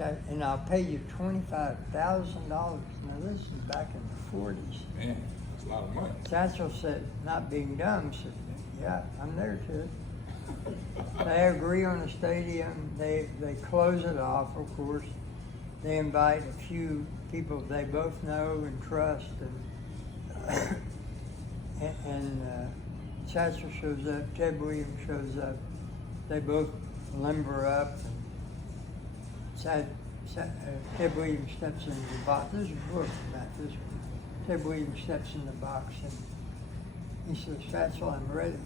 And I'll pay you $25,000. Now this is back in the 40s. Man, that's a lot of money. Satchel said, not being dumb, said, yeah, I'm there too. They agree on the stadium. They close it off, of course. They invite a few people they both know and trust, and Satchel shows up. Ted Williams shows up. They both limber up. And Ted Williams steps into the box. This is Brooks, not this one. Ted Williams steps in the box and he says, Satchel, I'm ready.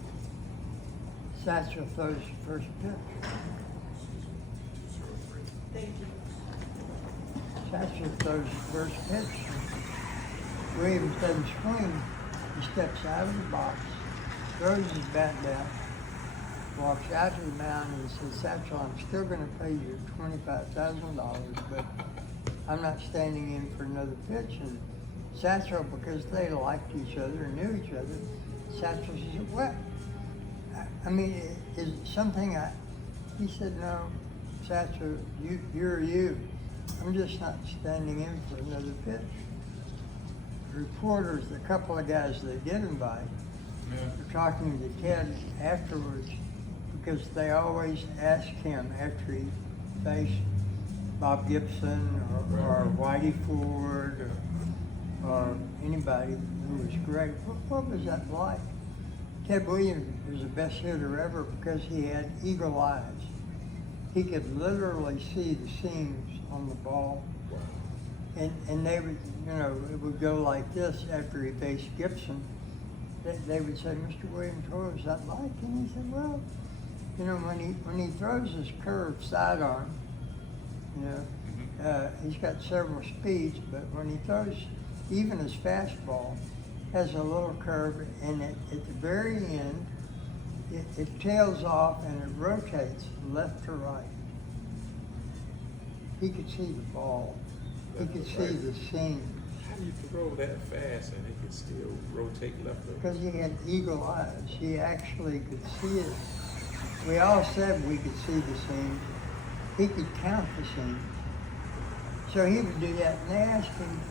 Satchel throws the first pitch. Thank you. Satchel throws the first pitch. Williams doesn't swing. He steps out of the box, throws his bat down, walks out to the mound and says, Satchel, I'm still going to pay you $25,000, but I'm not standing in for another pitch. And Satchel, because they liked each other and knew each other, Satchel said, what? I mean, is it something he said, no, Satchel, you're you. I'm just not standing in for another pitch. Reporters, a couple of guys they did invite, were talking to Ted afterwards because they always ask him after he faced Bob Gibson or Whitey Ford or anybody who was great. What was that like? Ted Williams was the best hitter ever because he had eagle eyes. He could literally see the seams on the ball. And they would, it would go like this after he faced Gibson. They would say, Mr. Williams, what was that like? And he said, well, when he throws his curved sidearm, he's got several speeds, but when he throws even his fastball, has a little curve, and at the very end, it tails off and it rotates left to right. He could see the ball. He could see the seam. How do you throw that fast and it can still rotate left to right? Because he had eagle eyes. He actually could see it. We all said we could see the seam. He could count the seam. So he would do that. And they asked him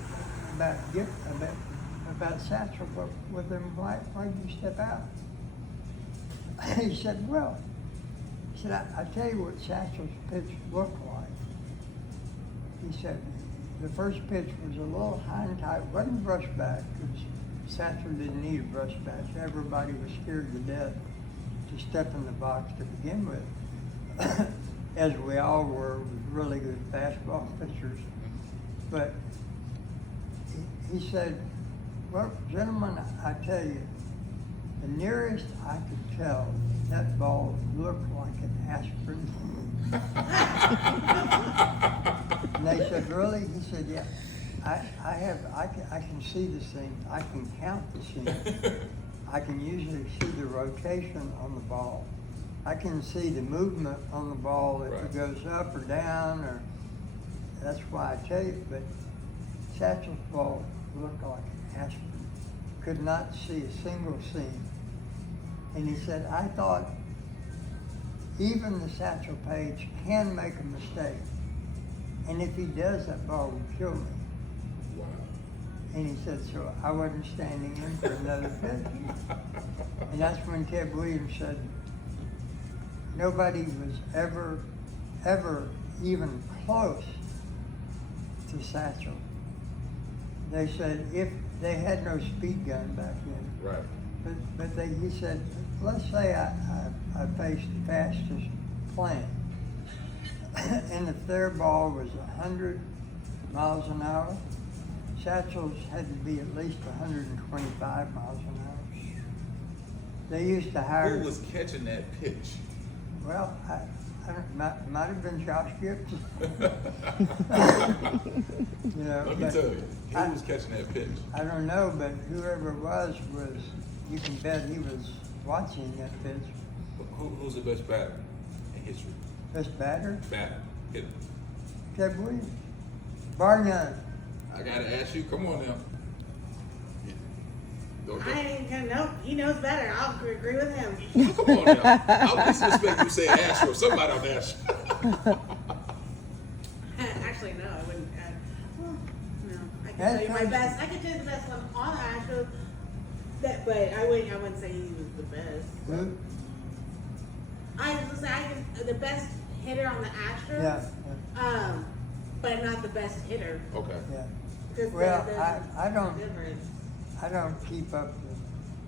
about Satchel, but with him, why did you step out? He said, I tell you what Satchel's pitch looked like. He said, the first pitch was a little high and tight, wasn't brush back, because Satchel didn't need a brush back. Everybody was scared to death to step in the box to begin with, as we all were with really good fastball pitchers. But he said, well, gentlemen, I tell you, the nearest I could tell, that ball looked like an aspirin. And they said, really? He said, yeah. I can see the seam. I can count the seam. I can usually see the rotation on the ball. I can see the movement on the ball if it goes up or down, or that's why I tell you. But Satchel's ball looked like an aspirin. Could not see a single seam. And he said, I thought even the Satchel Paige can make a mistake. And if he does, that ball would kill me. Wow. And he said, so I wasn't standing in for another pitch. And that's when Ted Williams said, nobody was ever even close to Satchel. They said if they had no speed gun back then. Right. But he said, let's say I faced the fastest plane. And if their ball was 100 miles an hour, Satchel's had to be at least 125 miles an hour. They used to hire... Who was catching that pitch? Well, might have been Josh Gibson. Let me tell you, he was catching that pitch. I don't know, but whoever it was, you can bet he was watching that pitch. Who's the best batter in history? Best batter? Batter. Hitter. Ted Williams. Bar none. I gotta ask you, come on now. I ain't gonna know. He knows better. I'll agree with him. Come on now. I'll disrespect you say Astro. Somebody on Astro. actually, no, I wouldn't. Well, no, I can That tell you my comes- best. I can tell you the best one on Astros. That, but I wouldn't say he was the best. Who? I was gonna say I can the best hitter on the Astros. Yeah, But not the best hitter. Okay. yeah. Because Well, there's I don't- difference. I don't keep up with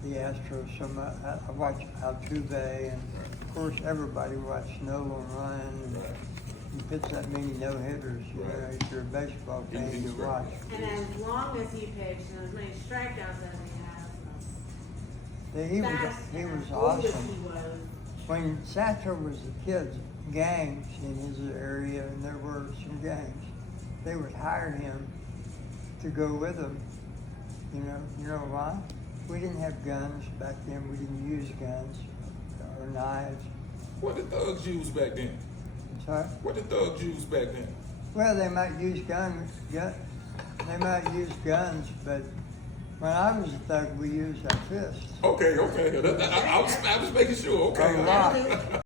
the Astros so much. I watch Altuve, and of course everybody watched Nolan Ryan. And Right. he pitched that many no hitters. You know, Right. if you're a baseball He fan, was you great. watch. And as long as he pitched and as many strikeouts as he has, He was fast he and was as old as awesome. he was. When Satchel was a kid, gangs in his area, and there were some gangs, they would hire him to go with them. You know why? We didn't have guns back then. We didn't use guns or knives. What did thugs use back then? So, What did thugs use back then? well, they might use guns. They might use guns, but when I was a thug, we used our fists. Okay. I was making sure. Okay. A lot.